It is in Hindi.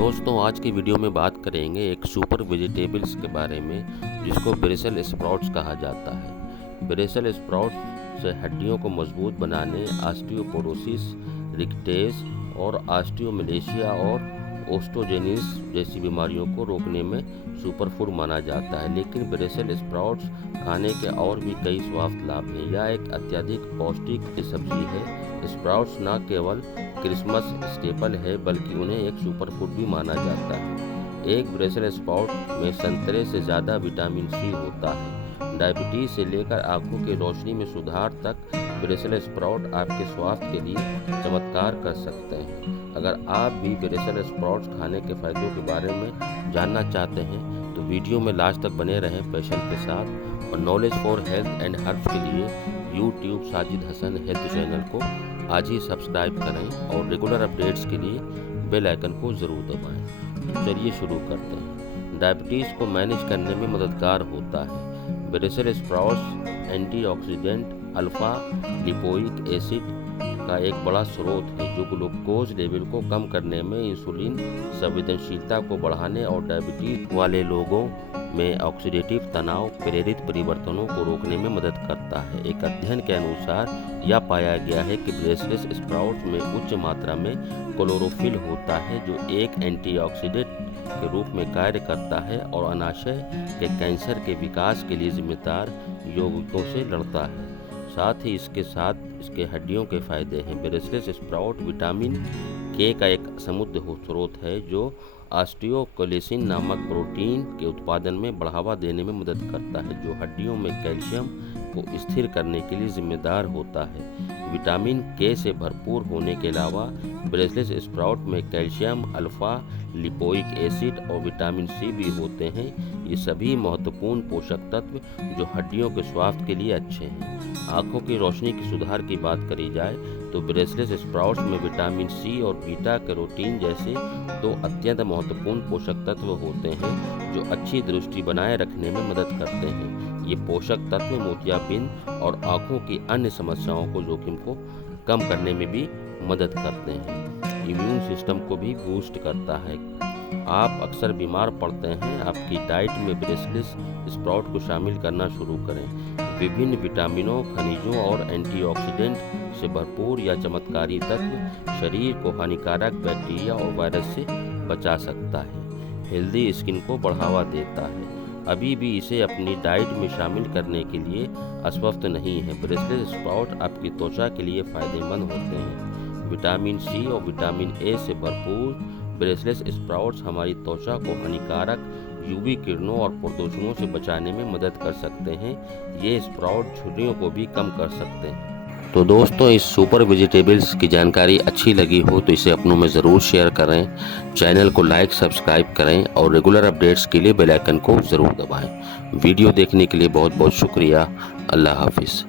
दोस्तों आज की वीडियो में बात करेंगे एक सुपर वेजिटेबल्स के बारे में जिसको ब्रेसल स्प्राउट्स कहा जाता है। ब्रेसल स्प्राउट्स से हड्डियों को मजबूत बनाने, ऑस्टियोपोरोसिस, रिकेट्स और ऑस्टियोमलेशिया और ओस्टोजेनिस जैसी बीमारियों को रोकने में सुपरफूड माना जाता है। लेकिन ब्रेसल स्प्राउट्स खाने के और भी कई स्वास्थ्य लाभ हैं। यह एक अत्यधिक पौष्टिक सब्जी है। स्प्राउट्स न केवल क्रिसमस स्टेपल है बल्कि उन्हें एक सुपरफूड भी माना जाता है। एक ब्रेसल स्प्राउट में संतरे से ज़्यादा विटामिन सी होता है। डायबिटीज से लेकर आंखों की रोशनी में सुधार तक ब्रेसल स्प्राउट आपके स्वास्थ्य के लिए चमत्कार कर सकते हैं। अगर आप भी ब्रेसल स्प्राउट्स खाने के फायदों के बारे में जानना चाहते हैं तो वीडियो में लास्ट तक बने रहें पैशन के साथ। और knowledge for health and herbs के लिए YouTube Sajid Hasan health channel को आज ही सब्सक्राइब करें और रेगुलर अपडेट्स के लिए बेल आइकन को ज़रूर दबाएं। चलिए शुरू करते हैं। डायबिटीज़ को मैनेज करने में मददगार होता है। Brussel sprouts antioxidant alpha lipoic acid का एक बड़ा स्रोत है जो ग्लूकोज लेवल को कम करने में, इंसुलिन संवेदनशीलता को बढ़ाने और डायबिटीज वाले लोगों में ऑक्सीडेटिव तनाव प्रेरित परिवर्तनों को रोकने में मदद करता है। एक अध्ययन के अनुसार यह पाया गया है कि ब्रेसल स्प्राउट्स में उच्च मात्रा में क्लोरोफिल होता है जो एक एंटीऑक्सीडेंट के रूप में कार्य करता है और अनाशय के कैंसर के विकास के लिए जिम्मेदार यौगिकों से लड़ता है। साथ ही इसके साथ इसके हड्डियों के फायदे हैं। ब्रेसल स्प्राउट विटामिन के का एक समृद्ध स्रोत है जो ऑस्टियोकैल्सिन नामक प्रोटीन के उत्पादन में बढ़ावा देने में मदद करता है जो हड्डियों में कैल्शियम को स्थिर करने के लिए जिम्मेदार होता है। विटामिन के से भरपूर होने के अलावा ब्रेसल स्प्राउट में कैल्शियम, अल्फा लिपोइक एसिड और विटामिन सी भी होते हैं। ये सभी महत्वपूर्ण पोषक तत्व जो हड्डियों के स्वास्थ्य के लिए अच्छे हैं। आंखों की रोशनी की सुधार की बात करी जाए तो ब्रेसल स्प्राउट्स में विटामिन सी और बीटा कैरोटीन जैसे दो अत्यंत महत्वपूर्ण पोषक तत्व होते हैं जो अच्छी दृष्टि बनाए रखने में मदद करते हैं। ये पोषक तत्व मोतियाबिंद और आंखों की अन्य समस्याओं को जोखिम को कम करने में भी मदद करते हैं। इम्यून सिस्टम को भी बूस्ट करता है। आप अक्सर बीमार पड़ते हैं, आपकी डाइट में ब्रेसल स्प्राउट को शामिल करना शुरू करें। विभिन्न विटामिनों, खनिजों और एंटीऑक्सीडेंट से भरपूर यह चमत्कारी तत्व शरीर को हानिकारक बैक्टीरिया और वायरस से बचा सकता है। हेल्दी स्किन को बढ़ावा देता है। अभी भी इसे अपनी डाइट में शामिल करने के लिए अस्वस्थ नहीं है। ब्रेसल स्प्राउट आपकी त्वचा के लिए फायदेमंद होते हैं। विटामिन सी और विटामिन ए से भरपूर ब्रेसल स्प्राउट्स हमारी त्वचा को हानिकारक यूवी किरणों और प्रदूषणों से बचाने में मदद कर सकते हैं। ये स्प्राउट झुर्रियों को भी कम कर सकते हैं। तो दोस्तों इस सुपर वेजिटेबल्स की जानकारी अच्छी लगी हो तो इसे अपनों में ज़रूर शेयर करें। चैनल को लाइक सब्सक्राइब करें और रेगुलर अपडेट्स के लिए बेल आइकन को ज़रूर दबाएं। वीडियो देखने के लिए बहुत बहुत शुक्रिया। अल्लाह हाफिज़।